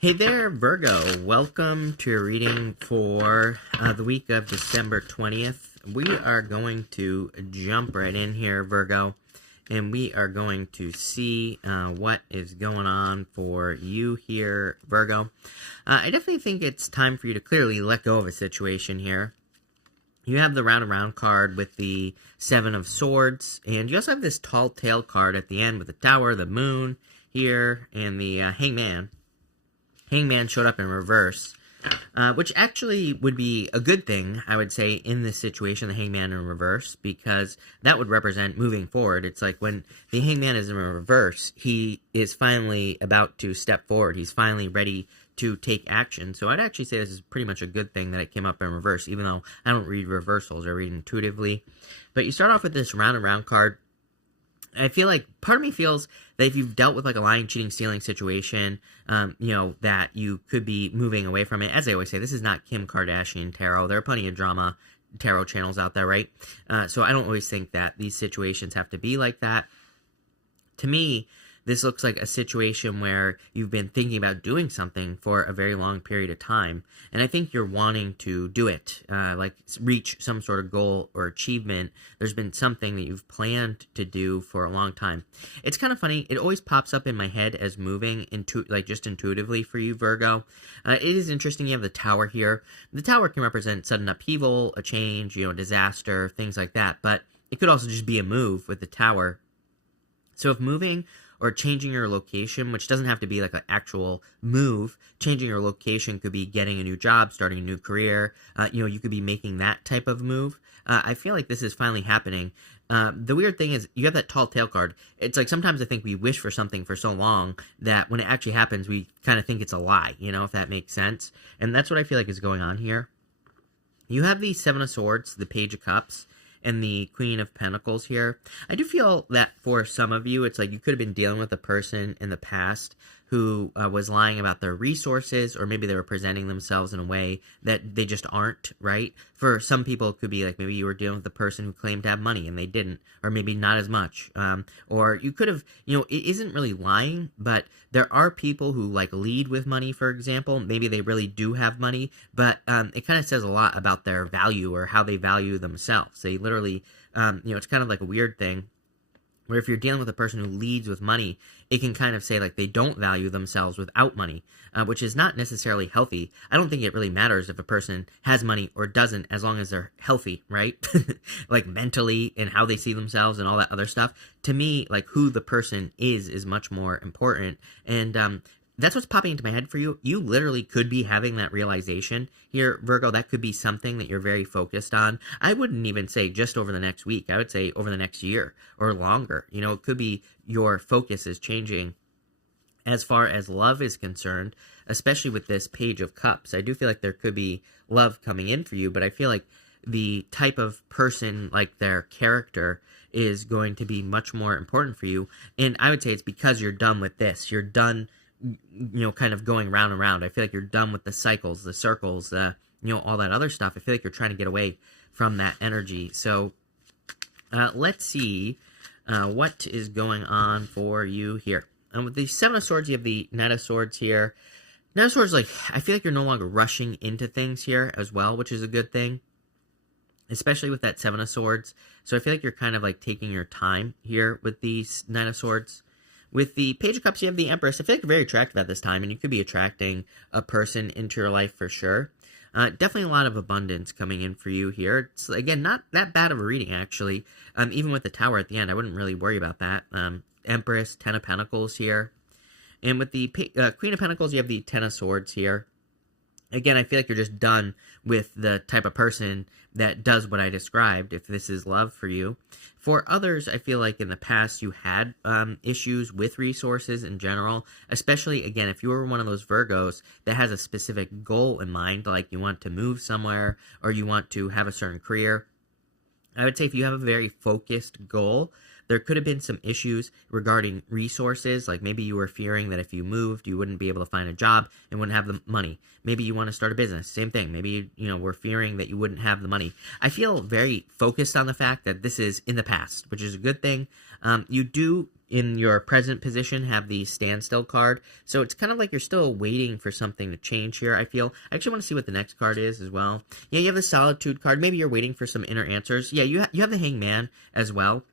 Hey there, Virgo. Welcome to your reading for the week of December 20th. We are going to jump right in here, Virgo, and we are going to see what is going on for you here, Virgo. I definitely think it's time for you to clearly let go of a situation here. You have the round and round card with the Seven of Swords, and you also have this tall tale card at the end with the Tower, the Moon here, and the Hangman. Hangman showed up in reverse, which actually would be a good thing, I would say, in this situation, the Hangman in reverse, because that would represent moving forward. It's like when the Hangman is in reverse, he is finally about to step forward. He's finally ready to take action. So I'd actually say this is pretty much a good thing that it came up in reverse, even though I don't read reversals, I read intuitively. But you start off with this round and round card. I feel like part of me feels that if you've dealt with like a lying, cheating, stealing situation, that you could be moving away from it. As I always say, this is not Kim Kardashian tarot. There are plenty of drama tarot channels out there, right? So I don't always think that these situations have to be like that. To me, this looks like a situation where you've been thinking about doing something for a very long period of time, and I think you're wanting to do it, like reach some sort of goal or achievement. There's been something that you've planned to do for a long time. It's kind of funny. It always pops up in my head as moving just intuitively for you, Virgo. It is interesting. You have the Tower here. The Tower can represent sudden upheaval, a change, disaster, things like that, but it could also just be a move with the Tower. So if moving or changing your location, which doesn't have to be like an actual move, changing your location could be getting a new job, starting a new career. You could be making that type of move. I feel like this is finally happening. The weird thing is you have that tall tale card. It's like sometimes I think we wish for something for so long that when it actually happens, we kind of think it's a lie, if that makes sense. And that's what I feel like is going on here. You have the Seven of Swords, the Page of Cups, and the Queen of Pentacles here. I do feel that for some of you, it's like you could have been dealing with a person in the past who was lying about their resources, or maybe they were presenting themselves in a way that they just aren't, right? For some people, it could be like maybe you were dealing with a person who claimed to have money and they didn't, or maybe not as much. Or you could have, it isn't really lying, but there are people who like lead with money, for example. Maybe they really do have money, but it kind of says a lot about their value or how they value themselves. They literally, it's kind of like a weird thing where if you're dealing with a person who leads with money, it can kind of say like they don't value themselves without money, which is not necessarily healthy. I don't think it really matters if a person has money or doesn't, as long as they're healthy, right? Like mentally and how they see themselves and all that other stuff. To me, like who the person is much more important. And that's what's popping into my head for you. You literally could be having that realization here, Virgo. That could be something that you're very focused on. I wouldn't even say just over the next week. I would say over the next year or longer. It could be your focus is changing as far as love is concerned, especially with this Page of Cups. I do feel like there could be love coming in for you, but I feel like the type of person, like their character, is going to be much more important for you. And I would say it's because you're done with this. You're done kind of going round and round. I feel like you're done with the cycles, the circles, all that other stuff. I feel like you're trying to get away from that energy. So let's see what is going on for you here. With the Seven of Swords, you have the Knight of Swords here. Knight of Swords, like, I feel like you're no longer rushing into things here as well, which is a good thing, especially with that Seven of Swords. So I feel like you're kind of like taking your time here with the Knight of Swords. With the Page of Cups, you have the Empress. I feel like you're very attractive at this time, and you could be attracting a person into your life for sure. Definitely a lot of abundance coming in for you here. It's, again, not that bad of a reading, actually. Even with the Tower at the end, I wouldn't really worry about that. Empress, Ten of Pentacles here. And with the Queen of Pentacles, you have the Ten of Swords here. Again, I feel like you're just done with the type of person that does what I described, if this is love for you. For others, I feel like in the past you had issues with resources in general, especially, again, if you were one of those Virgos that has a specific goal in mind, like you want to move somewhere or you want to have a certain career. I would say if you have a very focused goal, there could have been some issues regarding resources, like maybe you were fearing that if you moved, you wouldn't be able to find a job and wouldn't have the money. Maybe you want to start a business, same thing. Maybe, were fearing that you wouldn't have the money. I feel very focused on the fact that this is in the past, which is a good thing. You do, in your present position have the standstill card. So it's kind of like you're still waiting for something to change here, I feel. I actually want to see what the next card is as well. Yeah, you have the solitude card. Maybe you're waiting for some inner answers. Yeah, you have the hangman as well,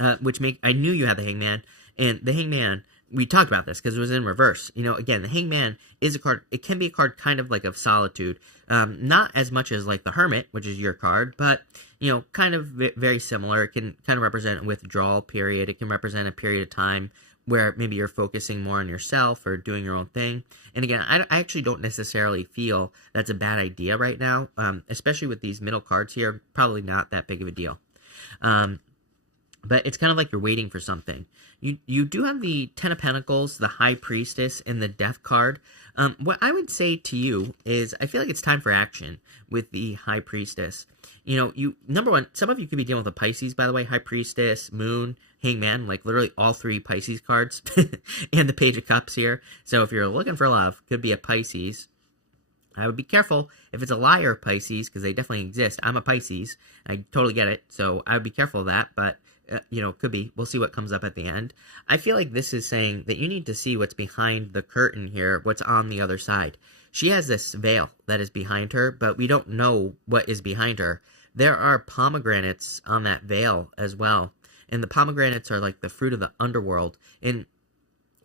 I knew you had the hangman. And the hangman, we talked about this because it was in reverse. You know, again, the hangman is a card. It can be a card kind of like of solitude. Not as much as like the hermit, which is your card, but, you know, kind of very similar. It can kind of represent a withdrawal period. It can represent a period of time where maybe you're focusing more on yourself or doing your own thing. And again, I actually don't necessarily feel that's a bad idea right now, especially with these middle cards here. Probably not that big of a deal. But it's kind of like you're waiting for something. You do have the Ten of Pentacles, the High Priestess, and the Death card. What I would say to you is I feel like it's time for action with the High Priestess. You know, number one, some of you could be dealing with a Pisces, by the way, High Priestess, Moon, Hangman, like literally all three Pisces cards, and the Page of Cups here. So if you're looking for love, could be a Pisces. I would be careful if it's a liar Pisces, because they definitely exist. I'm a Pisces. I totally get it. So I would be careful of that, but you know, could be. We'll see what comes up at the end. I feel like this is saying that you need to see what's behind the curtain here, what's on the other side. She has this veil that is behind her, but we don't know what is behind her. There are pomegranates on that veil as well, and the pomegranates are like the fruit of the underworld, and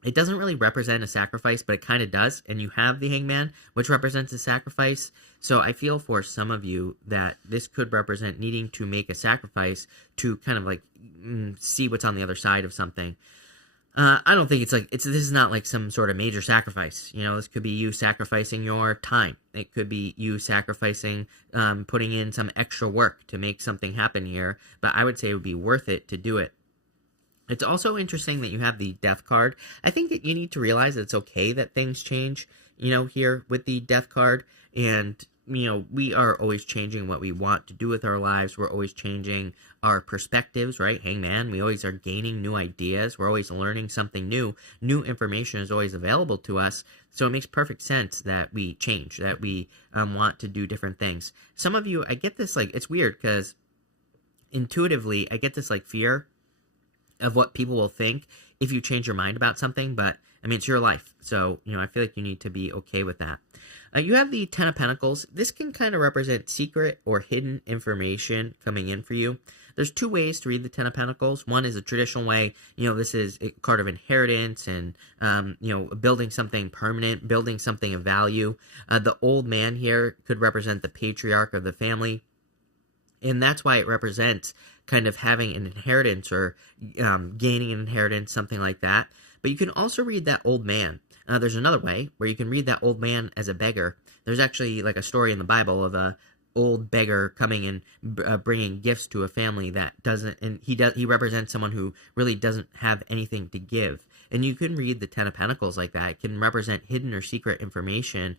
it doesn't really represent a sacrifice, but it kind of does, and you have the hangman, which represents a sacrifice. So I feel for some of you that this could represent needing to make a sacrifice to kind of like see what's on the other side of something. I don't think this is not like some sort of major sacrifice. You know, this could be you sacrificing your time. It could be you sacrificing, putting in some extra work to make something happen here, but I would say it would be worth it to do it. It's also interesting that you have the Death card. I think that you need to realize that it's okay that things change, you know, here with the Death card. And, you know, we are always changing what we want to do with our lives. We're always changing our perspectives, right? Hangman, we always are gaining new ideas. We're always learning something new. New information is always available to us. So it makes perfect sense that we change, that we want to do different things. Some of you, I get this, like, it's weird because intuitively, I get this, like, fear of what people will think if you change your mind about something, but I mean, it's your life. So, you know, I feel like you need to be okay with that. You have the Ten of Pentacles. This can kind of represent secret or hidden information coming in for you. There's two ways to read the Ten of Pentacles. One is a traditional way. You know, this is a card of inheritance and, you know, building something permanent, building something of value. The old man here could represent the patriarch of the family. And that's why it represents kind of having an inheritance or gaining an inheritance, something like that. But you can also read that old man. There's another way where you can read that old man as a beggar. There's actually like a story in the Bible of a old beggar coming and bringing gifts to a family that doesn't, and he represents someone who really doesn't have anything to give. And you can read the Ten of Pentacles like that. It can represent hidden or secret information,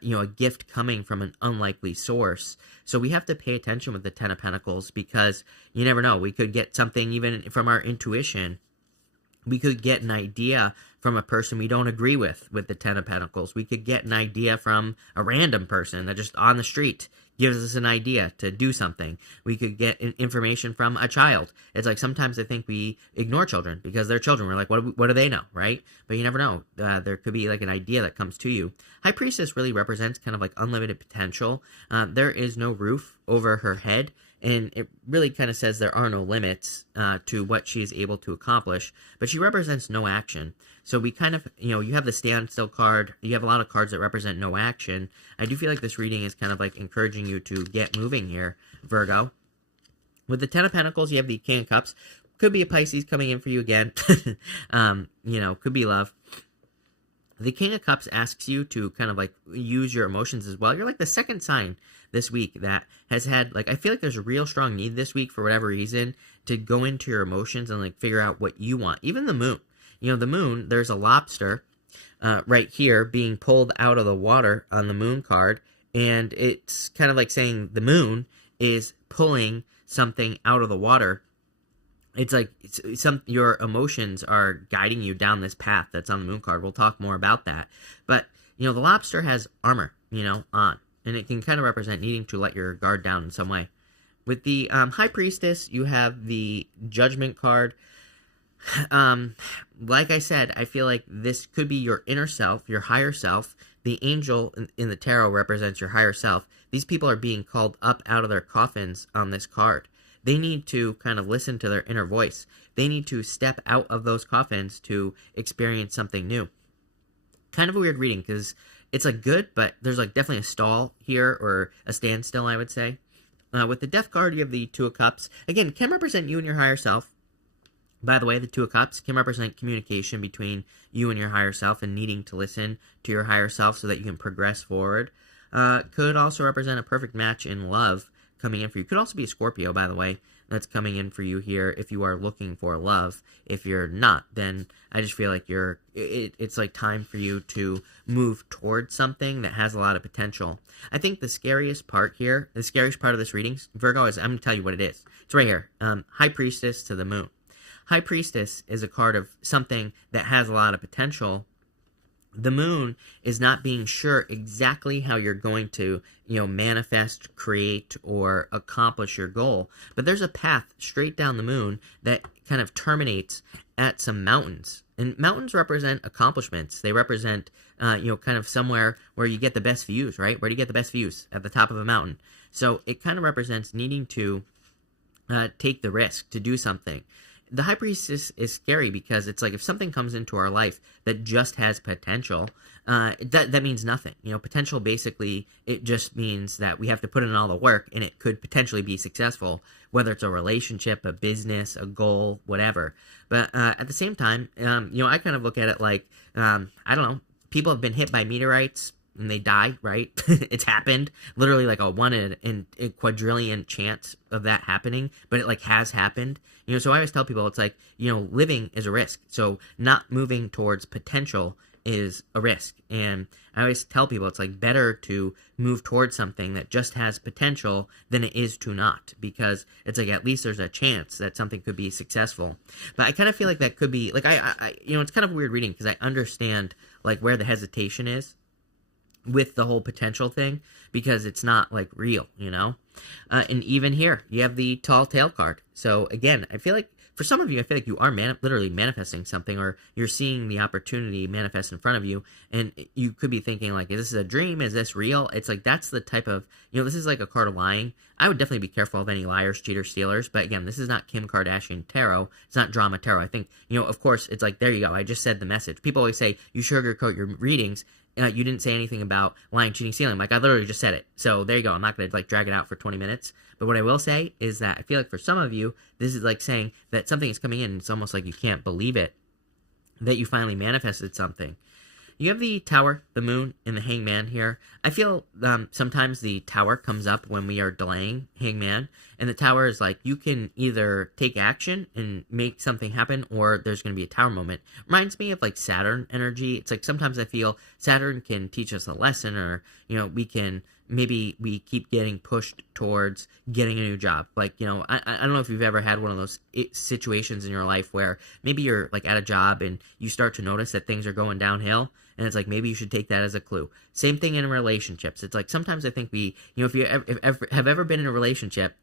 you know, a gift coming from an unlikely source. So we have to pay attention with the Ten of Pentacles because you never know. We could get something even from our intuition. We could get an idea from a person we don't agree with the Ten of Pentacles. We could get an idea from a random person that just on the street gives us an idea to do something. We could get information from a child. It's like sometimes I think we ignore children because they're children. We're like, what do they know, right? But you never know. There could be like an idea that comes to you. High Priestess really represents kind of like unlimited potential. There is no roof over her head. And it really kind of says there are no limits to what she is able to accomplish. But she represents no action. So we kind of, you know, you have the standstill card. You have a lot of cards that represent no action. I do feel like this reading is kind of like encouraging you to get moving here, Virgo. With the Ten of Pentacles, you have the King of Cups. Could be a Pisces coming in for you again. You know, could be love. The King of Cups asks you to kind of like use your emotions as well. You're like the second sign this week that has had, like, I feel like there's a real strong need this week for whatever reason to go into your emotions and like figure out what you want. Even the moon, you know, the moon, there's a lobster right here being pulled out of the water on the moon card. And it's kind of like saying the moon is pulling something out of the water. It's like your emotions are guiding you down this path that's on the moon card. We'll talk more about that. But, you know, the lobster has armor, you know, on. And it can kind of represent needing to let your guard down in some way. With the High Priestess, you have the Judgment card. Like I said, I feel like this could be your inner self, your higher self. The angel in the tarot represents your higher self. These people are being called up out of their coffins on this card. They need to kind of listen to their inner voice. They need to step out of those coffins to experience something new. Kind of a weird reading because it's like good, but there's like definitely a stall here, or a standstill, I would say. With the Death card, you have the Two of Cups. Again, can represent you and your higher self. By the way, the Two of Cups can represent communication between you and your higher self and needing to listen to your higher self so that you can progress forward. Could also represent a perfect match in love coming in for you. Could also be a Scorpio, by the way, that's coming in for you here if you are looking for love. If you're not, then I just feel like it's like time for you to move towards something that has a lot of potential. I think the scariest part here, the scariest part of this reading, Virgo, is I'm going to tell you what it is. It's right here. High Priestess to the Moon. High Priestess is a card of something that has a lot of potential. The moon is not being sure exactly how you're going to, manifest, create, or accomplish your goal. But there's a path straight down the moon that kind of terminates at some mountains. And mountains represent accomplishments. They represent, kind of somewhere where you get the best views, right? Where do you get the best views? At the top of a mountain. So it kind of represents needing to take the risk to do something. The High Priestess is scary because it's like if something comes into our life that just has potential, that means nothing. Potential basically, it just means that we have to put in all the work and it could potentially be successful, whether it's a relationship, a business, a goal, whatever. But at the same time, I kind of look at it like, I don't know, people have been hit by meteorites and they die, right? It's happened. Literally like a 1 in a quadrillion chance of that happening, but it like has happened. So I always tell people it's like, living is a risk. So not moving towards potential is a risk. And I always tell people it's like better to move towards something that just has potential than it is to not, because it's like at least there's a chance that something could be successful. But I kind of feel like that could be like, it's kind of a weird reading because I understand like where the hesitation is with the whole potential thing, because it's not like real, and even here you have the Tall Tale card. So again, I feel like for some of you, I feel like you are literally manifesting something, or you're seeing the opportunity manifest in front of you, and you could be thinking like, is this a dream? Is this real? It's like, that's the type of, this is like a card of lying. I would definitely be careful of any liars, cheaters, stealers, but again, this is not Kim Kardashian tarot. It's not drama tarot. I think, of course, it's like, there you go. I just said the message. People always say you sugarcoat your readings. You didn't say anything about lying, cheating, stealing. Like, I literally just said it. So there you go. I'm not going to like drag it out for 20 minutes. But what I will say is that I feel like for some of you, this is like saying that something is coming in and it's almost like you can't believe it, that you finally manifested something. You have the Tower, the Moon, and the Hangman here. I feel sometimes the Tower comes up when we are delaying Hangman, and the Tower is like, you can either take action and make something happen, or there's going to be a Tower moment. Reminds me of like Saturn energy. It's like sometimes I feel Saturn can teach us a lesson, or maybe we keep getting pushed towards getting a new job. Like, I don't know if you've ever had one of those situations in your life where maybe you're like at a job and you start to notice that things are going downhill, and it's like, maybe you should take that as a clue. Same thing in relationships. It's like, sometimes I think we, if you have ever been in a relationship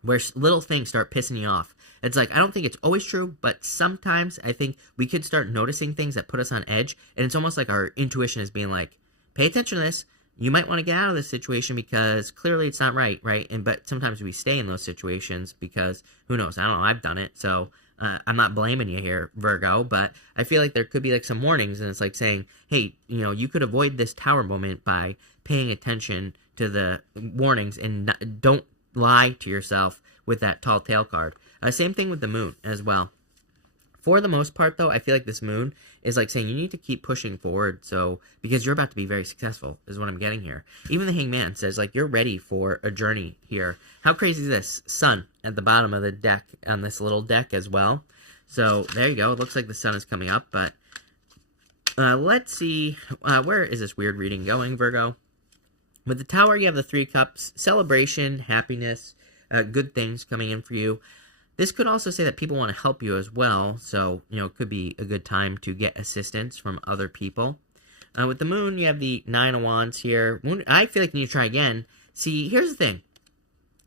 where little things start pissing you off, it's like, I don't think it's always true, but sometimes I think we could start noticing things that put us on edge, and it's almost like our intuition is being like, pay attention to this. You might want to get out of this situation because clearly it's not right? But sometimes we stay in those situations because, who knows, I don't know, I've done it, so I'm not blaming you here, Virgo, but I feel like there could be like some warnings, and it's like saying, hey, you could avoid this Tower moment by paying attention to the warnings and don't lie to yourself with that Tall Tale card. Same thing with the Moon as well. For the most part, though, I feel like this Moon is like saying you need to keep pushing forward, so because you're about to be very successful, is what I'm getting here. Even the Hangman says, like, you're ready for a journey here. How crazy is this? Sun at the bottom of the deck, on this little deck as well. So, there you go. It looks like the sun is coming up, but let's see. Where is this weird reading going, Virgo? With the Tower, you have the Three Cups. Celebration, happiness, good things coming in for you. This could also say that people want to help you as well, so, it could be a good time to get assistance from other people. With the Moon, you have the Nine of Wands here. I feel like you need to try again. See, here's the thing.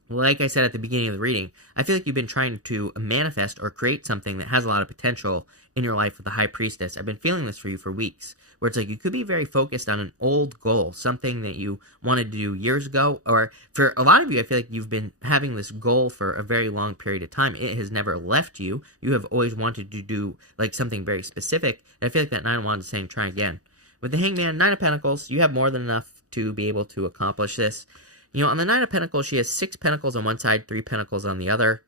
like I said at the beginning of the reading, I feel like you've been trying to manifest or create something that has a lot of potential in your life with the High Priestess. I've been feeling this for you for weeks, where it's like you could be very focused on an old goal, something that you wanted to do years ago, or for a lot of you, I feel like you've been having this goal for a very long period of time. It has never left you. You have always wanted to do like something very specific, and I feel like that Nine of Wands is saying try again. With the Hangman, Nine of Pentacles, you have more than enough to be able to accomplish this. You know, on the Nine of Pentacles, she has 6 pentacles on one side, 3 pentacles on the other.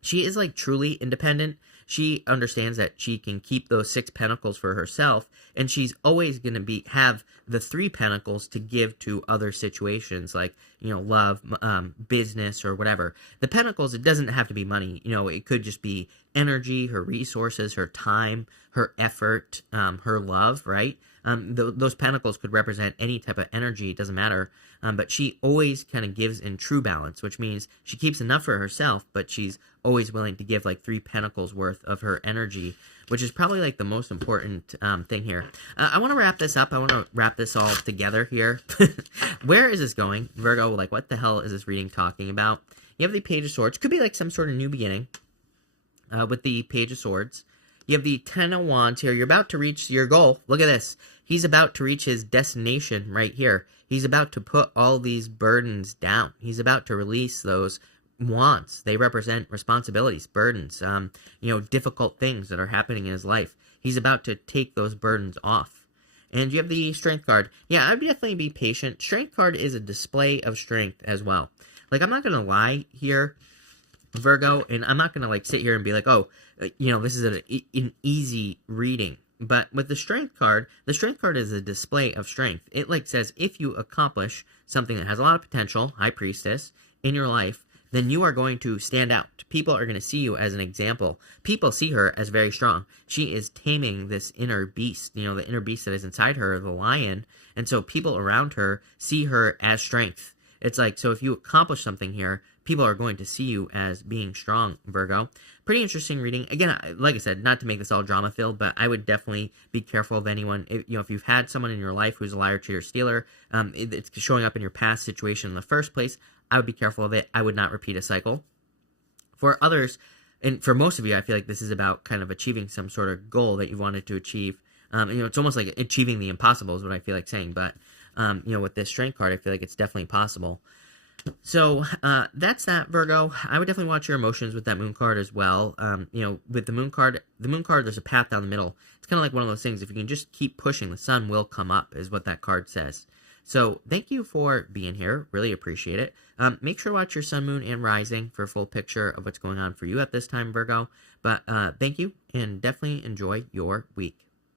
She is, like, truly independent. She understands that she can keep those 6 pentacles for herself, and she's always going to have the 3 pentacles to give to other situations, like, you know, love, business, or whatever. The pentacles, it doesn't have to be money. You know, it could just be energy, her resources, her time, her effort, her love, right? Those pentacles could represent any type of energy, it doesn't matter. But she always kind of gives in true balance, which means she keeps enough for herself, but she's always willing to give like 3 pentacles worth of her energy, which is probably like the most important thing here. I want to wrap this up. I want to wrap this all together here. Where is this going? Virgo, like what the hell is this reading talking about? You have the Page of Swords. Could be like some sort of new beginning with the Page of Swords. You have the Ten of Wands here. You're about to reach your goal. Look at this. He's about to reach his destination right here. He's about to put all these burdens down. He's about to release those wants. They represent responsibilities, burdens, you know, difficult things that are happening in his life. He's about to take those burdens off. And you have the Strength card. Yeah, I'd definitely be patient. Strength card is a display of strength as well. Like, I'm not going to lie here, Virgo, and I'm not going to, like, sit here and be like, oh, you know, this is an easy reading. But with the Strength card is a display of strength. It, like, says if you accomplish something that has a lot of potential, High Priestess, in your life, then you are going to stand out. People are going to see you as an example. People see her as very strong. She is taming this inner beast, you know, the inner beast that is inside her, the lion. And so people around her see her as strength. It's like, so if you accomplish something here, people are going to see you as being strong, Virgo. Pretty interesting reading. Again, like I said, not to make this all drama-filled, but I would definitely be careful of anyone. If you've had someone in your life who's a liar, cheater, stealer, it's showing up in your past situation in the first place, I would be careful of it. I would not repeat a cycle. For others, and for most of you, I feel like this is about kind of achieving some sort of goal that you wanted to achieve. You know, it's almost like achieving the impossible is what I feel like saying, but you know, with this Strength card, I feel like it's definitely possible. So that's that, Virgo. I would definitely watch your emotions with that Moon card as well. You know, with the Moon card, there's a path down the middle. It's kind of like one of those things. If you can just keep pushing, the sun will come up, is what that card says. So thank you for being here. Really appreciate it. Make sure to watch your sun, moon, and rising for a full picture of what's going on for you at this time, Virgo. But thank you, and definitely enjoy your week.